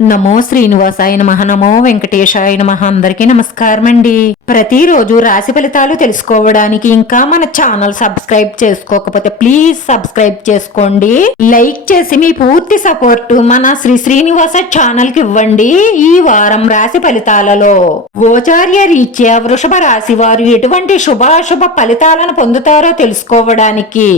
నమో శ్రీనివాసాయ నమః. నమో వెంకటేశాయ నమః. అందరికీ నమస్కారం అండి. ప్రతిరోజు రాశి ఫలితాలు తెలుసుకోవడానికి ఇంకా మన ఛానల్ సబ్స్క్రైబ్ చేసుకోకపోతే ప్లీజ్ సబ్స్క్రైబ్ చేసుకోండి. లైక్ చేసి మీ పూర్తి సపోర్ట్ మన శ్రీనివాస ఛానల్ కి ఇవ్వండి. ఈ వారం రాశి ఫలితాలలో గోచార్య రీత్యా వృషభ రాశి వారు ఎటువంటి శుభాశుభ ఫలితాలను పొందుతారో తెలుసుకోవడానికి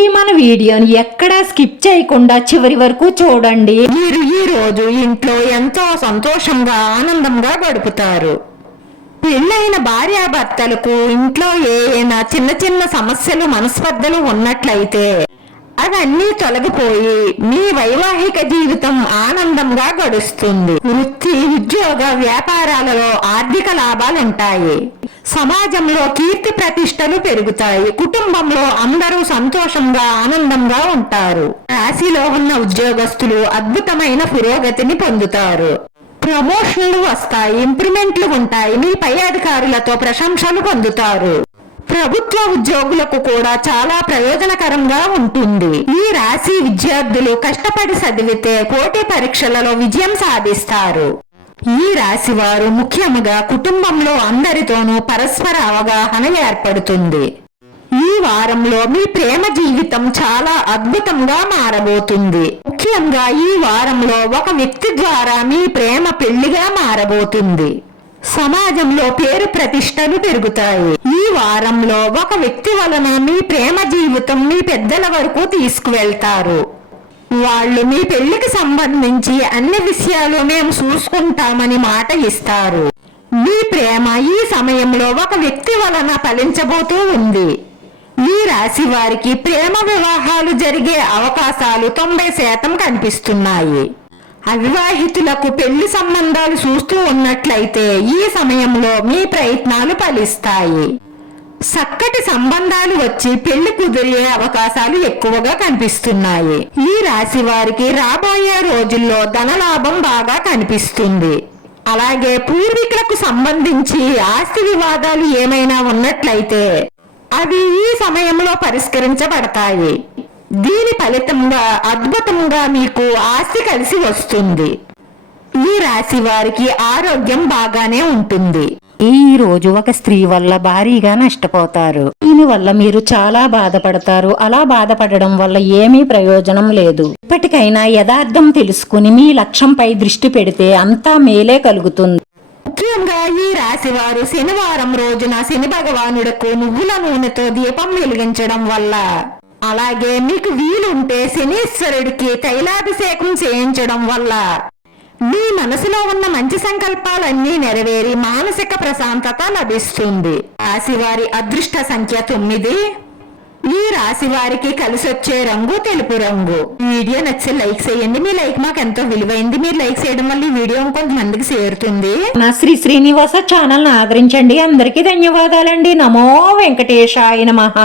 ఈ మన వీడియోని ఎక్కడా స్కిప్ చేయకుండా చివరి వరకు చూడండి. మీరు ఈ రోజు ఇంట్లో ఎంతో సంతోషంగా ఆనందంగా గడుపుతారు. పెళ్ళైన భార్యాభర్తలకు ఇంట్లో ఏమైనా చిన్న చిన్న సమస్యలు మనస్పర్ధలు ఉన్నట్లయితే అవన్నీ తొలగిపోయి మీ వైవాహిక జీవితం ఆనందంగా గడుస్తుంది. వృత్తి, ఉద్యోగ, వ్యాపారాలలో ఆర్థిక లాభాలుంటాయి. సమాజంలో కీర్తి ప్రతిష్టలు పెరుగుతాయి. కుటుంబంలో అందరూ సంతోషంగా ఆనందంగా ఉంటారు. రాశిలో ఉన్న ఉద్యోగస్తులు అద్భుతమైన పురోగతిని పొందుతారు. ప్రమోషన్లు వస్తాయి, ఇంప్రూవ్మెంట్లు ఉంటాయి. మీ పై అధికారులతో ప్రశంసలు పొందుతారు. ప్రభుత్వ ఉద్యోగులకు కూడా చాలా ప్రయోజనకరంగా ఉంటుంది. ఈ రాశి విద్యార్థులు కష్టపడి చదివితే పోటీ పరీక్షలలో విజయం సాధిస్తారు. ఈ రాశి వారు ముఖ్యంగా కుటుంబంలో అందరితోనూ పరస్పర అవగాహన ఏర్పడుతుంది. ఈ వారంలో మీ ప్రేమ జీవితం చాలా అద్భుతంగా మారబోతుంది. ముఖ్యంగా ఈ వారంలో ఒక వ్యక్తి ద్వారా మీ ప్రేమ పెళ్లిగా మారబోతుంది. సమాజంలో పేరు ప్రతిష్టలు పెరుగుతాయి. ఈ వారంలో ఒక వ్యక్తి వలన మీ ప్రేమ జీవితం మీ పెద్దల వరకు తీసుకువెళ్తారు. వాళ్ళు మీ పెళ్లికి సంబంధించి అన్ని విషయాలు మేము చూసుకుంటామని మాట ఇస్తారు. మీ ప్రేమ ఈ సమయంలో ఒక వ్యక్తి వలన ఫలించబోతూ ఉంది. ఈ రాశి వారికి ప్రేమ వివాహాలు జరిగే అవకాశాలు 90% కనిపిస్తున్నాయి. అవివాహితులకు పెళ్లి సంబంధాలు చూస్తూ ఉన్నట్లయితే ఈ సమయంలో మీ ప్రయత్నాలు ఫలిస్తాయి. చక్కటి సంబంధాలు వచ్చి పెళ్లి కుదిరే అవకాశాలు ఎక్కువగా కనిపిస్తున్నాయి. ఈ రాశి వారికి రాబోయే రోజుల్లో ధనలాభం బాగా కనిపిస్తుంది. అలాగే పూర్వీకులకు సంబంధించి ఆస్తి వివాదాలు ఏమైనా ఉన్నట్లయితే అవి ఈ సమయంలో పరిష్కరించబడతాయి. దీని ఫలితంగా అద్భుతంగా మీకు ఆస్తి కలిసి వస్తుంది. ఈ రాశి వారికి ఆరోగ్యం బాగానే ఉంటుంది. ఈ రోజు ఒక స్త్రీ వల్ల భారీగా నష్టపోతారు. దీని వల్ల మీరు చాలా బాధపడతారు. అలా బాధపడడం వల్ల ఏమీ ప్రయోజనం లేదు. ఇప్పటికైనా యథార్థం తెలుసుకుని మీ లక్ష్యంపై దృష్టి పెడితే అంతా మేలే కలుగుతుంది. ముఖ్యంగా ఈ రాశి వారు శనివారం రోజున శని భగవానుడకు నువ్వుల నూనెతో దీపం వెలిగించడం వల్ల, అలాగే మీకు వీలుంటే శనీశ్వరుడికి తైలాభిషేకం చేయించడం వల్ల మీ మనసులో ఉన్న మంచి సంకల్పాలన్నీ నెరవేరి మానసిక ప్రశాంతత లభిస్తుంది. రాశివారి అదృష్ట సంఖ్య 9. ఈ రాశి వారికి కలిసొచ్చే రంగు తెలుపు రంగు. వీడియో నచ్చి లైక్ చేయండి. మీ లైక్ మాకు ఎంతో విలువైంది. మీరు లైక్ చేయడం వల్ల ఈ వీడియో కొంతమందికి చేరుతుంది. నా శ్రీనివాస ఛానల్ ని ఆదరించండి. అందరికీ ధన్యవాదాలండి. నమో వెంకటేశాయ నమః.